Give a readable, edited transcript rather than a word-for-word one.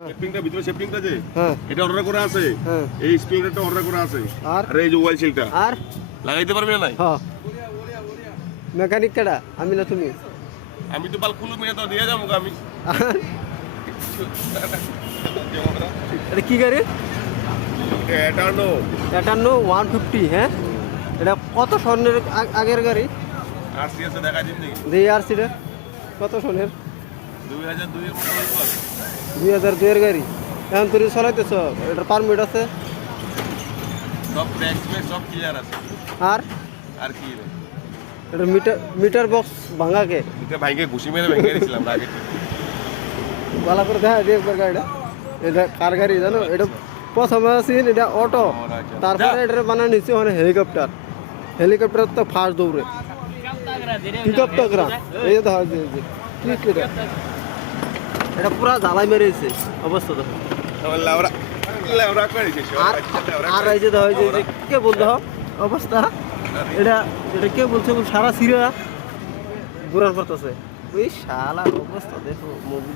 শেপিংটা ভিতরে শেপিংটা যে হ্যাঁ এটা অর্ডার করা আছে, হ্যাঁ এই স্প্রিংটা অর্ডার করা আছে, আর আর এই যে ওয়াইল শিলটা আর লাগাইতে পারবে না? নাই হ্যাঁ মেকানিক কেডা আমি না তুমি আমি তো বাল খুলু মিয়া তো দিয়ে যাবো আমি। আর এটা কি গাড়ি? এটা নো এটা নো 150। হ্যাঁ এটা কত সনের আগের গাড়ি? আর সি আছে দেখা দিন দেখি দিয়ে আর সিটা কত সনের? 2002 এর মতো বল। 2002 এর গাড়ি এখন তুই চলাইতেছ, এটার পারমিট আছে সব ট্যাক্স মে সব ক্লিয়ার আছে। আর আর কি রে এটা মিটার বক্স ভাঙাকে এটা ভাইকে ঘুষি মেরে ভেঙে দিয়েছিলাম আগে। ভালো করে দেখা দিয়ে একবার গাড়িটা, এটা কার গাড়ি জানো? এটা প্রথমে আছেন এটা অটো, তারপরে এটা বানানো নিচ্ছে মানে হেলিকপ্টার। হেলিকপ্টার তো ফার্স্ট দৌড়ে হেলিকপ্টার এই তো হয় যে কি এটা পুরা জ্বালাই মেরেছে অবস্থা তো। আমার লাউরা লাউরা করে দিয়েছে আর আর এই যে হয় যে কে বলতে হয় অবস্থা, এটা এটা কে বলছে সারা সিরা বুড়ার পড়তেছে ওই শালার অবস্থা দেখো মুভি